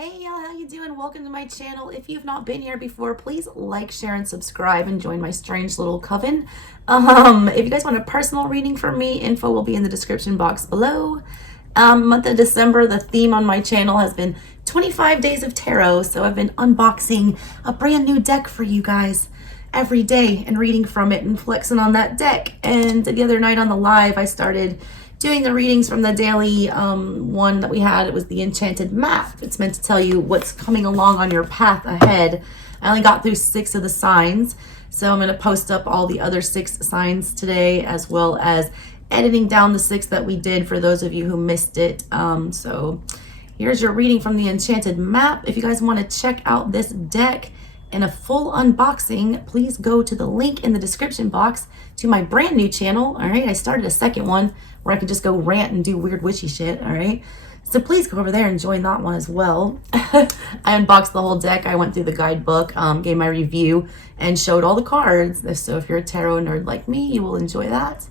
Hey y'all, how you doing? Welcome to my channel. If you've not been here before, please like, share, and subscribe and join my strange little coven. If you guys want a personal reading from me, info will be in the description box below. Month of December, the theme on my channel has been 25 days of tarot. So I've been unboxing a brand new deck for you guys every day and reading from it and flexing on that deck. And the other night on the live, I started doing the readings from the daily one that we had. It was the enchanted map. It's meant to tell you what's coming along on your path ahead. I only got through 6 of the signs, so I'm going to post up all the other 6 signs today, as well as editing down the 6 that we did for those of you who missed it. So here's your reading from the enchanted map. If you guys want to check out this deck and a full unboxing, please go to the link in the description box to my brand new channel. All right, I started a second one where I could just go rant and do weird witchy shit. All right, so please go over there and join that one as well. I unboxed the whole deck. I went through the guidebook, gave my review, and showed all the cards. So if you're a tarot nerd like me, you will enjoy that.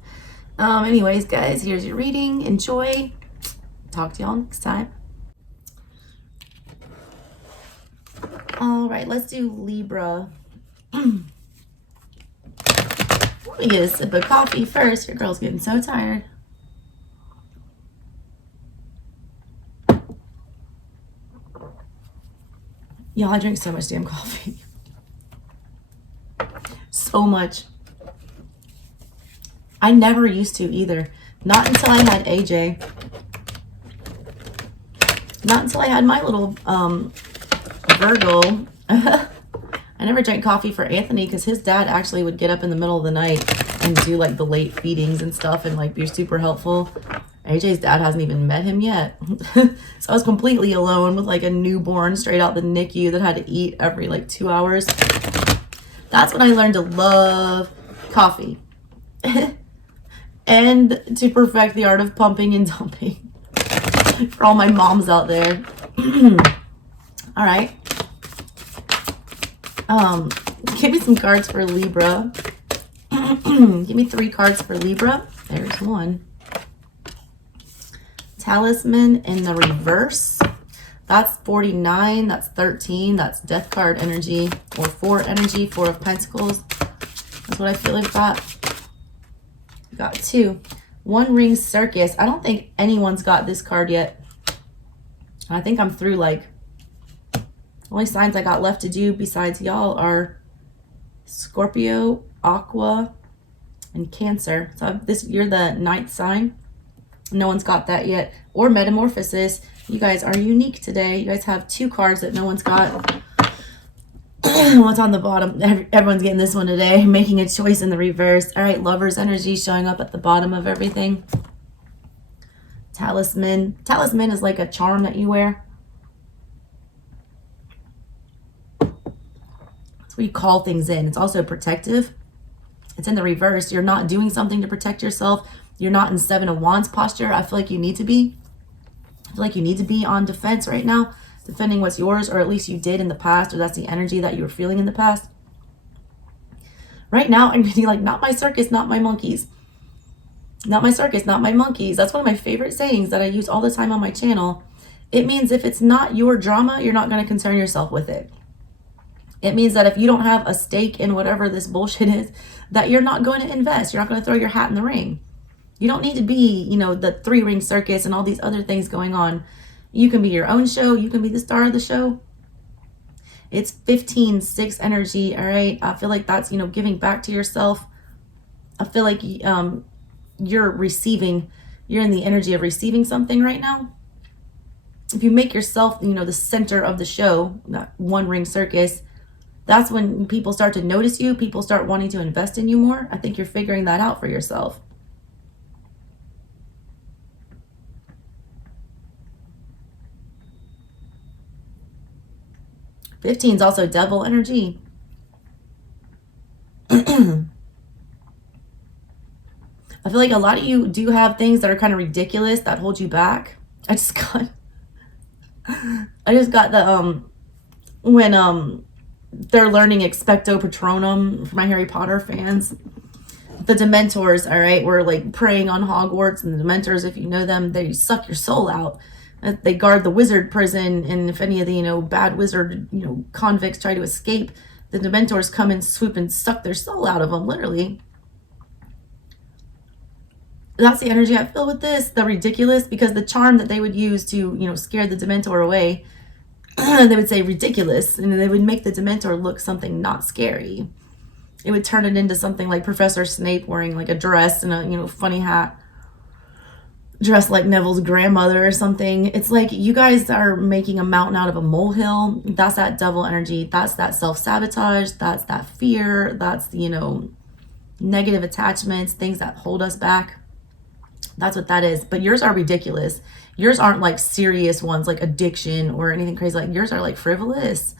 Anyways, guys, here's your reading. Enjoy. Talk to y'all next time. All right, let's do Libra. Let me get a sip of coffee first. Your girl's getting so tired. Y'all, I drink so much damn coffee. So much. I never used to either. Not until I had AJ. Not until I had my little Virgo. I never drank coffee for Anthony because his dad actually would get up in the middle of the night and do like the late feedings and stuff and like be super helpful. AJ's dad hasn't even met him yet. So I was completely alone with like a newborn straight out the NICU that had to eat every like 2 hours. That's when I learned to love coffee and to perfect the art of pumping and dumping for all my moms out there. All right. Give me some cards for Libra. Give me 3 cards for Libra. There's one. Talisman in the reverse. That's 49. That's 13. That's death card energy or 4 energy, 4 of Pentacles. That's what I feel like got. Got 2. One ring circus. I don't think anyone's got this card yet. I think I'm through like only signs I got left to do besides y'all are Scorpio, Aqua, and Cancer. So you're the 9th sign. No one's got that yet. Or Metamorphosis. You guys are unique today. You guys have 2 cards that no one's got. What's on the bottom? Everyone's getting this one today. Making a choice in the reverse. All right, Lover's energy showing up at the bottom of everything. Talisman. Talisman is like a charm that you wear. Where you call things in. It's also protective. It's in the reverse. You're not doing something to protect yourself. You're not in 7 of Wands posture. I feel like you need to be. I feel like you need to be on defense right now, defending what's yours, or at least you did in the past, or that's the energy that you were feeling in the past. Right now, I'm getting like, not my circus, not my monkeys. Not my circus, not my monkeys. That's one of my favorite sayings that I use all the time on my channel. It means if it's not your drama, you're not going to concern yourself with it. It means that if you don't have a stake in whatever this bullshit is, that you're not going to invest. You're not going to throw your hat in the ring. You don't need to be, you know, the 3-ring circus and all these other things going on. You can be your own show. You can be the star of the show. It's 15-6 energy, all right? I feel like that's, you know, giving back to yourself. I feel like you're receiving. You're in the energy of receiving something right now. If you make yourself, you know, the center of the show, that 1-ring circus, that's when people start to notice you. People start wanting to invest in you more. I think you're figuring that out for yourself. $15 is also devil energy. I feel like a lot of you do have things that are kind of ridiculous that hold you back. I just got the when they're learning Expecto Patronum for my Harry Potter fans. The Dementors, all right, were like preying on Hogwarts, and the Dementors, if you know them, they suck your soul out. They guard the wizard prison, and if any of the, bad wizard, convicts try to escape, the Dementors come and swoop and suck their soul out of them, literally. That's the energy I feel with this, the ridiculous, because the charm that they would use to, scare the Dementor away, they would say ridiculous, and they would make the Dementor look something not scary. It would turn it into something like Professor Snape wearing like a dress and a, funny hat, dressed like Neville's grandmother or something. It's like you guys are making a mountain out of a molehill. That's that devil energy. That's that self-sabotage. That's that fear. That's, negative attachments, things that hold us back. That's what that is. But yours are ridiculous. Yours aren't like serious ones like addiction or anything crazy. Like yours are like frivolous.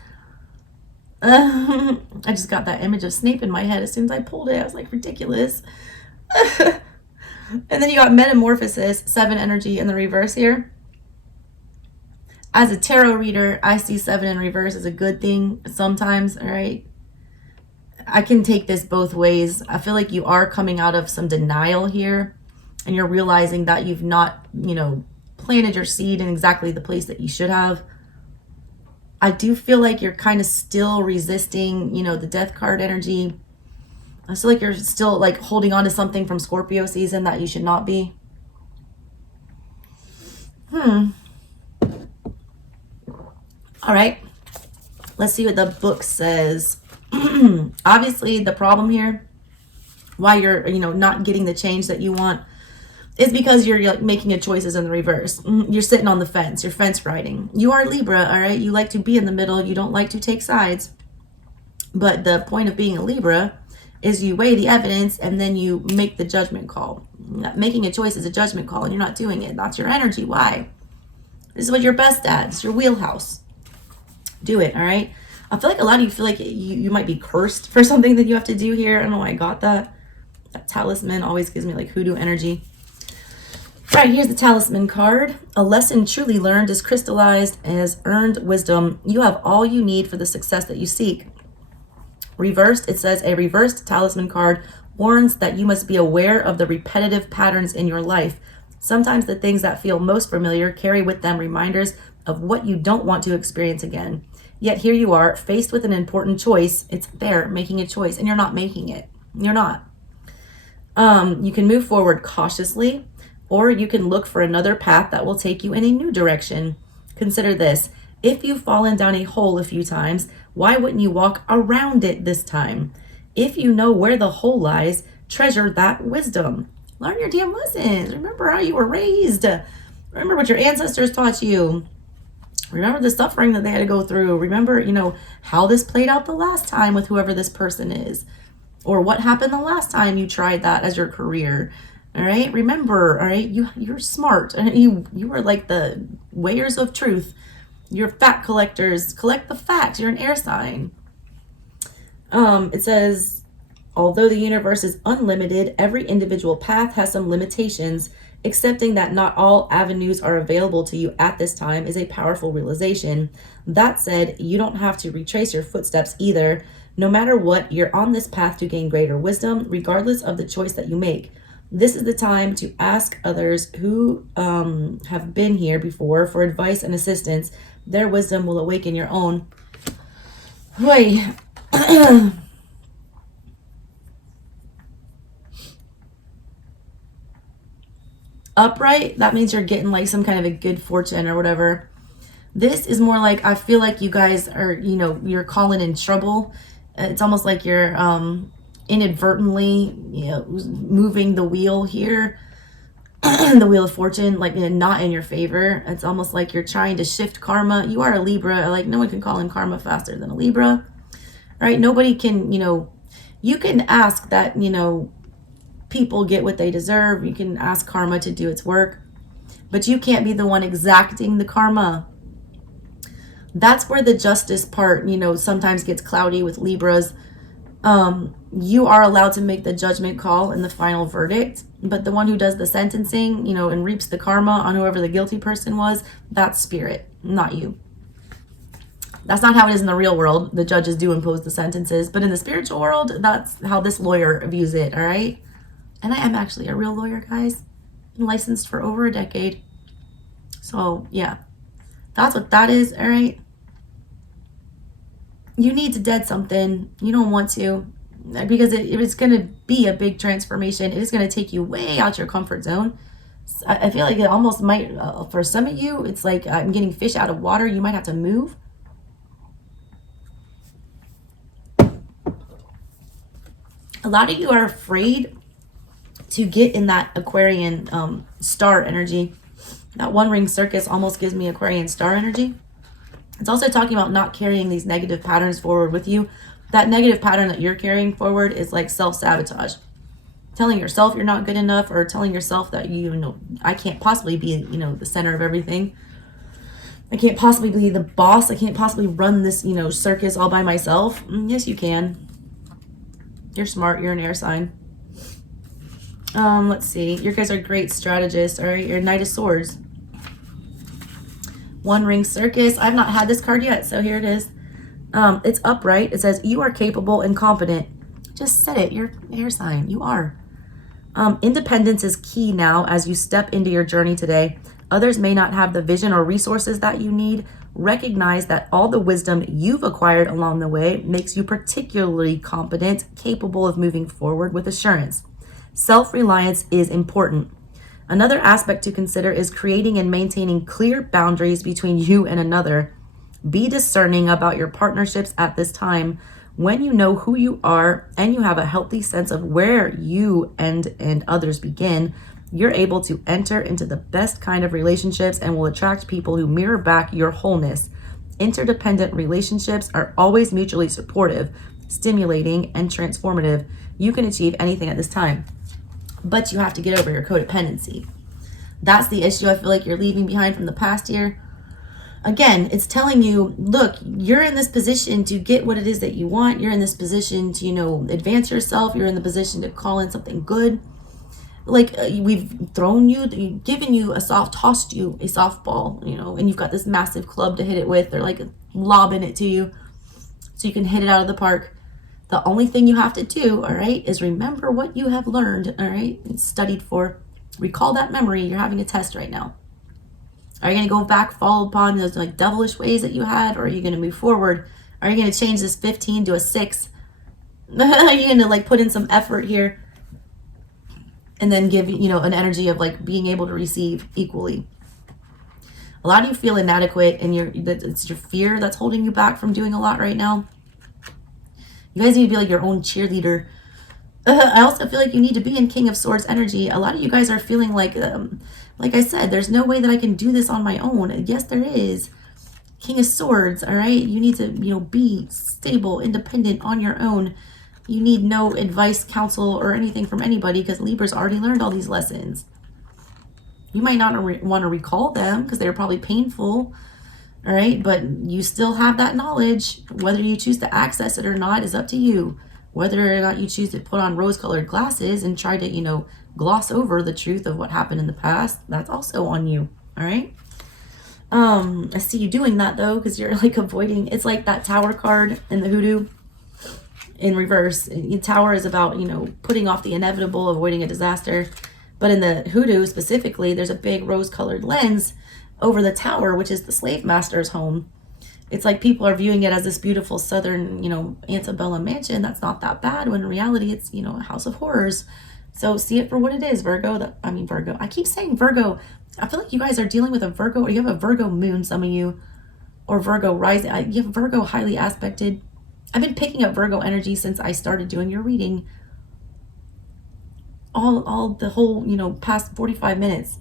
I just got that image of Snape in my head as soon as I pulled it. I was like, ridiculous. And then you got metamorphosis, 7 energy in the reverse here. As a tarot reader, I see 7 in reverse as a good thing sometimes, all right? I can take this both ways. I feel like you are coming out of some denial here, and you're realizing that you've not, planted your seed in exactly the place that you should have. I do feel like you're kind of still resisting, the death card energy. I feel like you're still like holding on to something from Scorpio season that you should not be. All right. Let's see what the book says. Obviously, the problem here, why you're, not getting the change that you want, is because you're like making a choices in the reverse. You're sitting on the fence. You're fence riding. You are Libra, all right? You like to be in the middle. You don't like to take sides. But the point of being a Libra is you weigh the evidence and then you make the judgment call. Making a choice is a judgment call and you're not doing it. That's your energy. Why? This is what you're best at. It's your wheelhouse. Do it, all right? I feel like a lot of you feel like you might be cursed for something that you have to do here. I don't know why I got that. That talisman always gives me like hoodoo energy. All right, here's the talisman card. A lesson truly learned is crystallized as earned wisdom. You have all you need for the success that you seek. Reversed, it says a reversed talisman card warns that you must be aware of the repetitive patterns in your life. Sometimes the things that feel most familiar carry with them reminders of what you don't want to experience again. Yet here you are, faced with an important choice. It's there, making a choice, and you're not making it. You're not. You can move forward cautiously, or you can look for another path that will take you in a new direction. Consider this. If you've fallen down a hole a few times, why wouldn't you walk around it this time? If you know where the hole lies, treasure that wisdom. Learn your damn lessons. Remember how you were raised. Remember what your ancestors taught you. Remember the suffering that they had to go through. Remember, how this played out the last time with whoever this person is. Or what happened the last time you tried that as your career. All right, remember, all right, you're smart. You are like the weighers of truth. You're fact collectors. Collect the facts. You're an air sign. It says, although the universe is unlimited, every individual path has some limitations. Accepting that not all avenues are available to you at this time is a powerful realization. That said, you don't have to retrace your footsteps either. No matter what, you're on this path to gain greater wisdom, regardless of the choice that you make. This is the time to ask others who have been here before for advice and assistance. Their wisdom will awaken your own. Wait. Upright, that means you're getting like some kind of a good fortune or whatever. This is more like, I feel like you guys are, you're calling in trouble. It's almost like you're inadvertently, moving the wheel here, the wheel of fortune, like not in your favor. It's almost like you're trying to shift karma. You are a Libra. Like no one can call in karma faster than a Libra, right? Nobody can, you can ask that, people get what they deserve. You can ask karma to do its work, but you can't be the one exacting the karma. That's where the justice part, sometimes gets cloudy with Libras. You are allowed to make the judgment call and the final verdict, but the one who does the sentencing, and reaps the karma on whoever the guilty person was, that's spirit, not you. That's not how it is in the real world. The judges do impose the sentences, but in the spiritual world, that's how this lawyer views it, all right? And I am actually a real lawyer, guys. I'm licensed for over a decade. So yeah, that's what that is. All right. You need to dead something. You don't want to, because it's going to be a big transformation. It is going to take you way out your comfort zone. I feel like it almost might, for some of you, it's like I'm getting fish out of water. You might have to move. A lot of you are afraid to get in that Aquarian star energy. That one ring circus almost gives me Aquarian star energy. It's also talking about not carrying these negative patterns forward with you. That negative pattern that you're carrying forward is like self-sabotage. Telling yourself you're not good enough, or telling yourself that, you know, I can't possibly be, you know, the center of everything. I can't possibly be the boss. I can't possibly run this, you know, circus all by myself. Yes, you can. You're smart. You're an air sign. Let's see. You guys are great strategists. All right. You're Knight of Swords. One ring circus. I've not had this card yet, so here it is. It's upright. It says you are capable and competent. Just said it. You're an air sign. You are. Independence is key now as you step into your journey today. Others may not have the vision or resources that you need. Recognize that all the wisdom you've acquired along the way makes you particularly competent, capable of moving forward with assurance. Self-reliance is important. Another aspect to consider is creating and maintaining clear boundaries between you and another. Be discerning about your partnerships at this time. When you know who you are and you have a healthy sense of where you end and others begin, you're able to enter into the best kind of relationships and will attract people who mirror back your wholeness. Interdependent relationships are always mutually supportive, stimulating, and transformative. You can achieve anything at this time, but you have to get over your codependency. That's the issue I feel like you're leaving behind from the past year. Again, it's telling you, look, you're in this position to get what it is that you want. You're in this position to, you know, advance yourself. You're in the position to call in something good. Like we've thrown you, given you tossed you a softball, you know, and you've got this massive club to hit it with. They're like lobbing it to you so you can hit it out of the park. The only thing you have to do, all right, is remember what you have learned, all right, and studied for. Recall that memory. You're having a test right now. Are you going to go back, fall upon those like devilish ways that you had, or are you going to move forward? Are you going to change this 15 to a 6? Are you going to like put in some effort here and then give, you know, an energy of like being able to receive equally? A lot of you feel inadequate, and it's your fear that's holding you back from doing a lot right now. You guys need to be like your own cheerleader. I also feel like you need to be in King of Swords energy. A lot of you guys are feeling like I said, there's no way that I can do this on my own. Yes, there is. King of Swords, all right? You need to, you know, be stable, independent, on your own. You need no advice, counsel, or anything from anybody, because Libra's already learned all these lessons. You might not want to recall them because they're probably painful, all right? But you still have that knowledge. Whether you choose to access it or not is up to you. Whether or not you choose to put on rose-colored glasses and try to, you know, gloss over the truth of what happened in the past, that's also on you, all right? I see you doing that, though, because you're, like, avoiding. It's like that Tower card in the Hoodoo in reverse. The Tower is about, you know, putting off the inevitable, avoiding a disaster. But in the Hoodoo, specifically, there's a big rose-colored lens over the Tower, which is the slave master's home. It's like people are viewing it as this beautiful southern, you know, antebellum mansion that's not that bad, when in reality it's, you know, a house of horrors. So see it for what it is, Virgo. Virgo. I keep saying Virgo. I feel like you guys are dealing with a Virgo, or you have a Virgo moon, some of you, or Virgo rising. You have Virgo highly aspected. I've been picking up Virgo energy since I started doing your reading. All the whole, you know, past 45 minutes.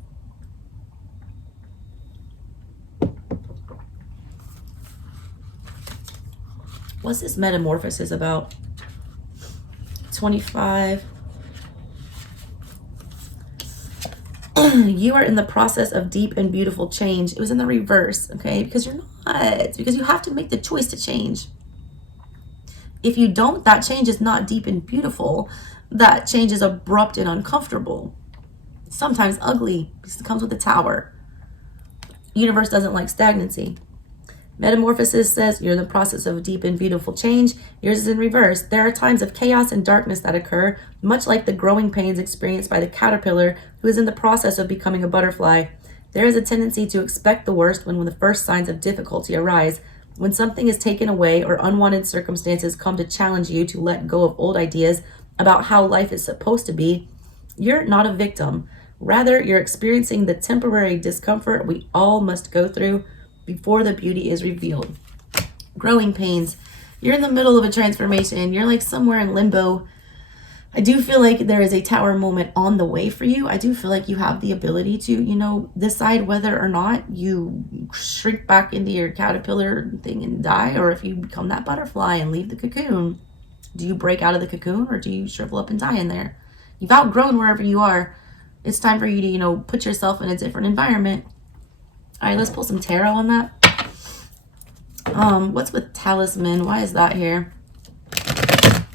What's this metamorphosis about? 25. You are in the process of deep and beautiful change. It was in the reverse, okay? Because you're not. Because you have to make the choice to change. If you don't, that change is not deep and beautiful. That change is abrupt and uncomfortable. Sometimes ugly, because it comes with the Tower. Universe doesn't like stagnancy. Metamorphosis says you're in the process of deep and beautiful change. Yours is in reverse. There are times of chaos and darkness that occur, much like the growing pains experienced by the caterpillar who is in the process of becoming a butterfly. There is a tendency to expect the worst when the first signs of difficulty arise. When something is taken away or unwanted circumstances come to challenge you to let go of old ideas about how life is supposed to be, you're not a victim. Rather, you're experiencing the temporary discomfort we all must go through before the beauty is revealed. Growing pains. You're in the middle of a transformation. You're like somewhere in limbo. I do feel like there is a tower moment on the way for you. I do feel like you have the ability to, decide whether or not you shrink back into your caterpillar thing and die, or if you become that butterfly and leave the cocoon. Do you break out of the cocoon, or do you shrivel up and die in there? You've outgrown wherever you are. It's time for you to, put yourself in a different environment. All right, let's pull some tarot on that. What's with Talisman? Why is that here?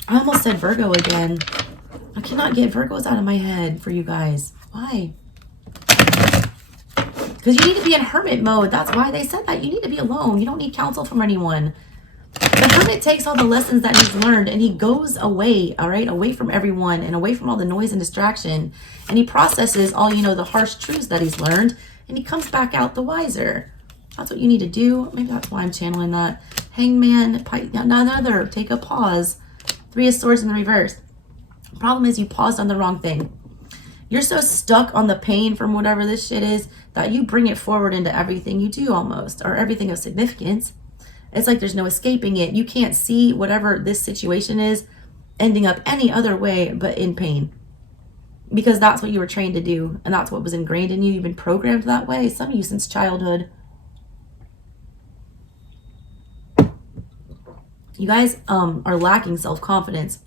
I almost said Virgo again. I cannot get Virgos out of my head for you guys. Why? Because you need to be in hermit mode. That's why they said that. You need to be alone. You don't need counsel from anyone. The hermit takes all the lessons that he's learned and he goes away, all right? Away from everyone and away from all the noise and distraction. And he processes all, the harsh truths that he's learned, and he comes back out the wiser. That's what you need to do. Maybe that's why I'm channeling that. Hangman, another, take a pause. Three of Swords in the reverse. Problem is you paused on the wrong thing. You're so stuck on the pain from whatever this shit is that you bring it forward into everything you do almost, or everything of significance. It's like there's no escaping it. You can't see whatever this situation is ending up any other way but in pain. Because that's what you were trained to do, and that's what was ingrained in you. You've been programmed that way, some of you since childhood. You guys are lacking self-confidence.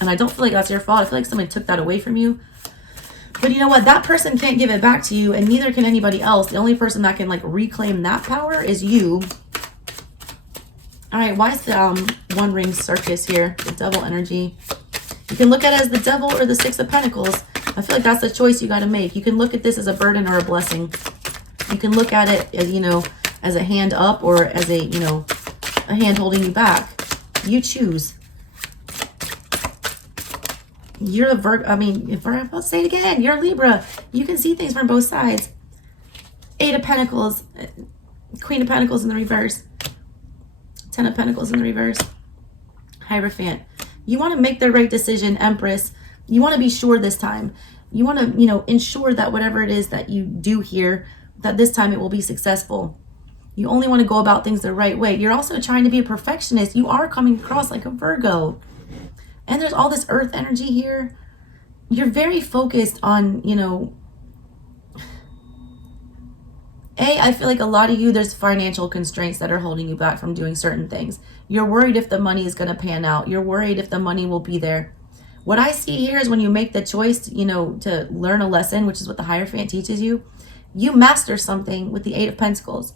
And I don't feel like that's your fault. I feel like somebody took that away from you. But you know what? That person can't give it back to you, and neither can anybody else. The only person that can reclaim that power is you. All right, why is the One Ring Circus here? The Devil energy. You can look at it as the Devil or the Six of Pentacles. I feel like that's the choice you got to make. You can look at this as a burden or a blessing. You can look at it as, as a hand up or as a hand holding you back. You choose. You're a Virgo. I'll say it again. You're a Libra. You can see things from both sides. Eight of Pentacles. Queen of Pentacles in the reverse. Ten of Pentacles in the reverse. Hierophant. You want to make the right decision, Empress. You want to be sure this time. You want to, ensure that whatever it is that you do here, that this time it will be successful. You only want to go about things the right way. You're also trying to be a perfectionist. You are coming across like a Virgo. And there's all this earth energy here. You're very focused on, I feel like a lot of you, there's financial constraints that are holding you back from doing certain things. You're worried if the money is going to pan out. You're worried if the money will be there. What I see here is when you make the choice, to learn a lesson, which is what the Hierophant teaches you, you master something with the Eight of Pentacles.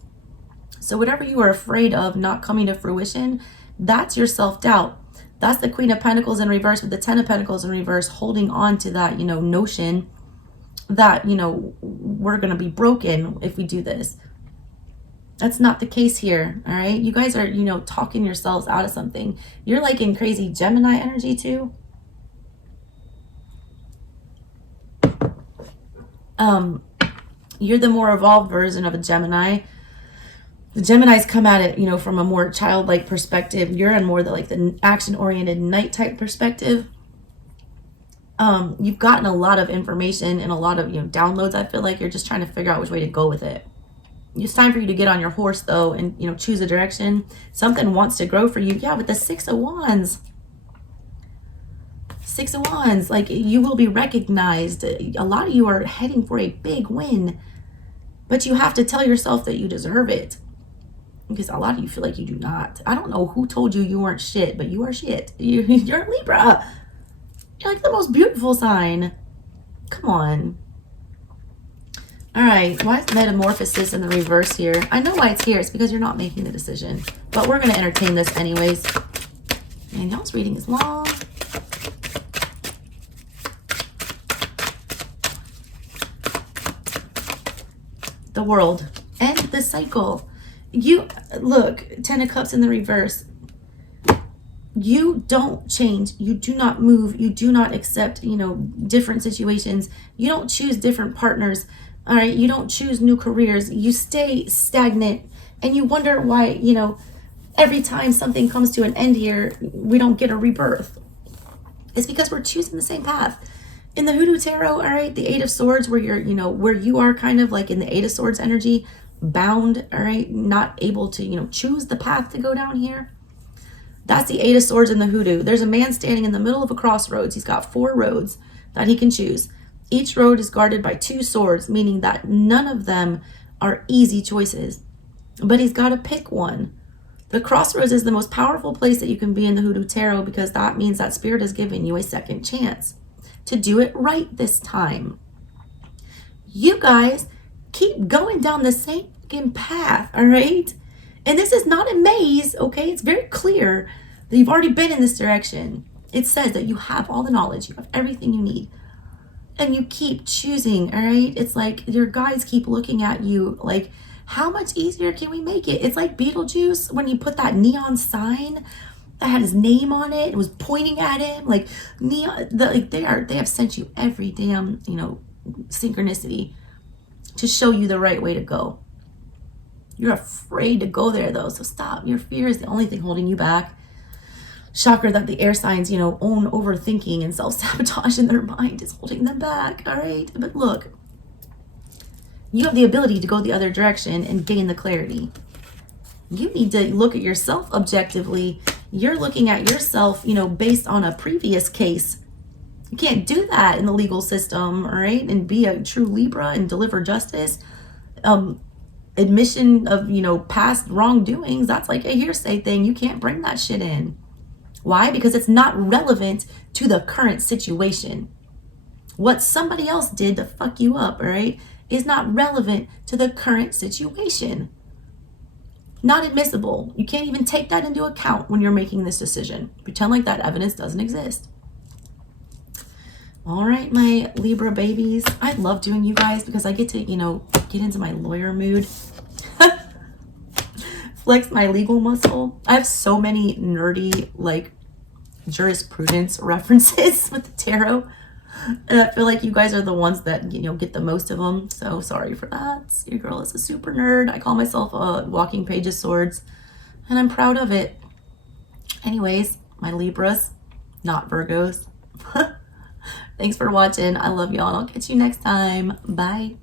So whatever you are afraid of not coming to fruition, that's your self-doubt. That's the Queen of Pentacles in reverse with the Ten of Pentacles in reverse, holding on to that, notion that, we're going to be broken if we do this. That's not the case here, all right? You guys are, talking yourselves out of something. You're like in crazy Gemini energy too. You're the more evolved version of a Gemini. The Geminis come at it, from a more childlike perspective. You're in more the action-oriented night type perspective. You've gotten a lot of information and a lot of, downloads. I feel like you're just trying to figure out which way to go with it. It's time for you to get on your horse though and, choose a direction. Something wants to grow for you. Yeah, with the Six of Wands. Six of Wands, you will be recognized. A lot of you are heading for a big win, but you have to tell yourself that you deserve it. Because a lot of you feel like you do not. I don't know who told you you weren't shit, but you are shit. You're a Libra. You're like the most beautiful sign. Come on. All right. Why is Metamorphosis in the reverse here? I know why it's here. It's because you're not making the decision. But we're going to entertain this anyways. Man, y'all's reading is long. The World. End the cycle. You look, Ten of Cups in the reverse. You don't change. You do not move. You do not accept, different situations. You don't choose different partners. All right, you don't choose new careers. You stay stagnant, and you wonder why, you know, every time something comes to an end here, we don't get a rebirth. It's because we're choosing the same path. In the Hoodoo Tarot, all right, the Eight of Swords, where you're, you know, where you are kind of like in the Eight of Swords energy, bound, all right, not able to, you know, choose the path to go down here. That's the Eight of Swords in the Hoodoo. There's a man standing in the middle of a crossroads. He's got 4 roads that he can choose. Each road is guarded by 2 swords, meaning that none of them are easy choices. But he's got to pick one. The crossroads is the most powerful place that you can be in the Hoodoo Tarot, because that means that Spirit is giving you a second chance to do it right this time. You guys keep going down the same path, all right? And this is not a maze, okay? It's very clear that you've already been in this direction. It says that you have all the knowledge, you have everything you need, and you keep choosing, all right? It's like your guides keep looking at you like, how much easier can we make it? It's like Beetlejuice when you put that neon sign that had his name on it. It was pointing at him like neon. They have sent you every damn, you know, synchronicity to show you the right way to go. You're afraid to go there though, so stop. Your fear is the only thing holding you back. Shocker that the air signs, you know, own overthinking and self-sabotage in their mind is holding them back, all right? But look, you have the ability to go the other direction and gain the clarity. You need to look at yourself objectively. You're looking at yourself, you know, based on a previous case. You can't do that in the legal system, all right? And be a true Libra and deliver justice. Admission of, you know, past wrongdoings, that's like a hearsay thing. You can't bring that shit in. Why? Because it's not relevant to the current situation. What somebody else did to fuck you up, all right, is not relevant to the current situation. Not admissible. You can't even take that into account when you're making this decision. Pretend like that evidence doesn't exist. All right, my Libra babies. I love doing you guys because I get to, you know, get into my lawyer mood. Flex my legal muscle. I have so many nerdy, like, jurisprudence references with the tarot. And I feel like you guys are the ones that, you know, get the most of them. So sorry for that. Your girl is a super nerd. I call myself a walking page of swords. And I'm proud of it. Anyways, my Libras, not Virgos. Thanks for watching. I love y'all. And I'll catch you next time. Bye.